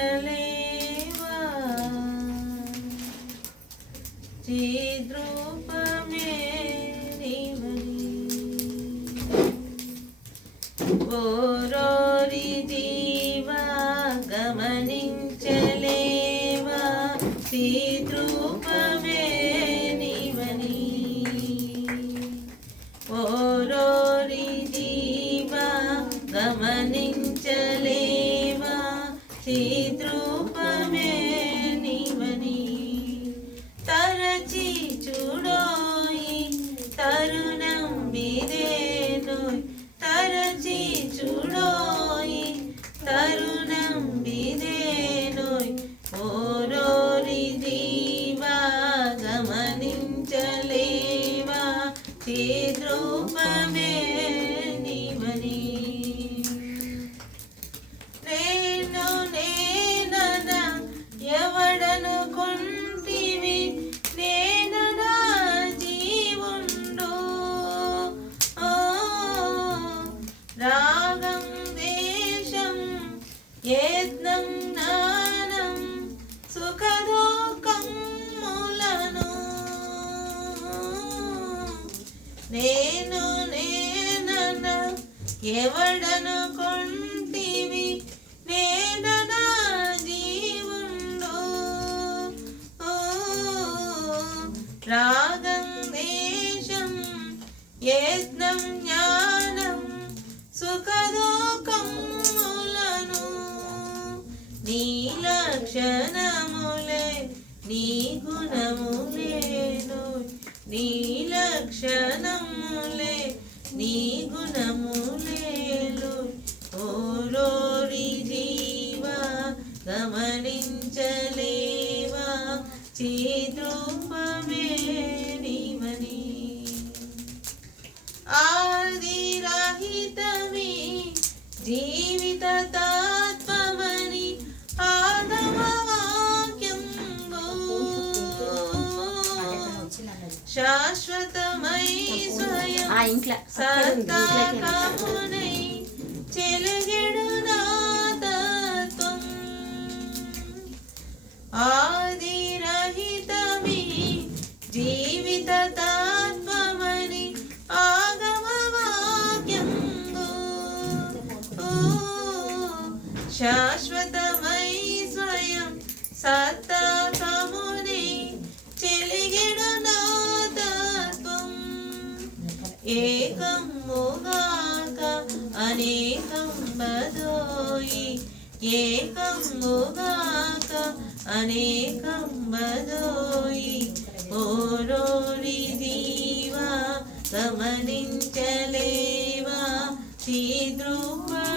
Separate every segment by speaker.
Speaker 1: గమనించలేవా చిద్రూపమే నీవని ఓరోరి తరచి చూడోయి తరుణం బిదేనోయ్ ఓరోరి జీవా గమనించలేవా నేను నేనన ఎవడను కొంటివి నేను నా జీవుండు రాగం దేశం యజ్ఞం జ్ఞానం సుఖదుఃఖములను. నీలక్షణములే నీ గుణములేను నీ లక్షణములే నీ గుణములేలు. ఓరోరి జీవా గమనించలేవా? చిద్రూపమే నీవని. ఆదిరహితమే జీవిత
Speaker 2: ఆ ఇంట్లో
Speaker 1: ఆదిరహితమి జీవిత తత్వమని ఆగమ వాక్యంబు ఏకముగాక అనేకం బదోయి. ఏకముగాక అనేకం బదోయి. ఓరోరి దీవా గమనించలేవా? చిద్రూపమే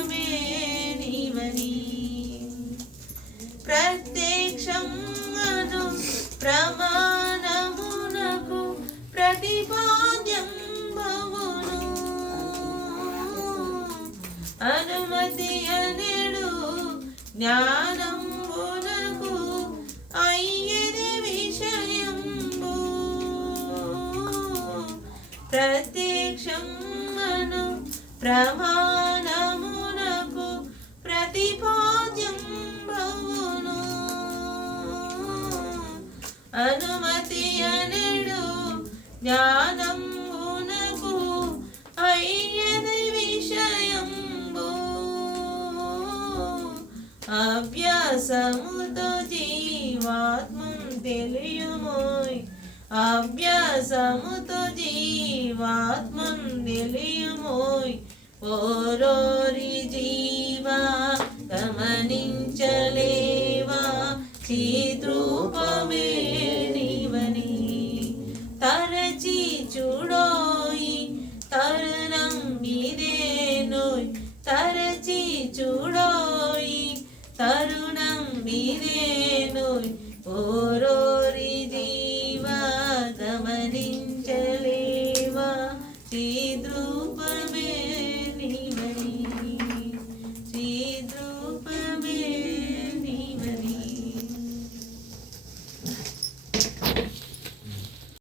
Speaker 1: అనుమతి జ్ఞానంబునకు అయ్యది విషయంబు. ప్రత్యక్షం ప్రమాణమునకు ప్రతిపాద్యంబవును. అనుమతి అనెడు జ్ఞానమునకు అభ్యాసముతో జీవాత్మం తెలియమోయ్. అభ్యాసముతో జీవాత్మం తెలియమోయ్ ఓరోరి జీవా గమనించలేవా? చీ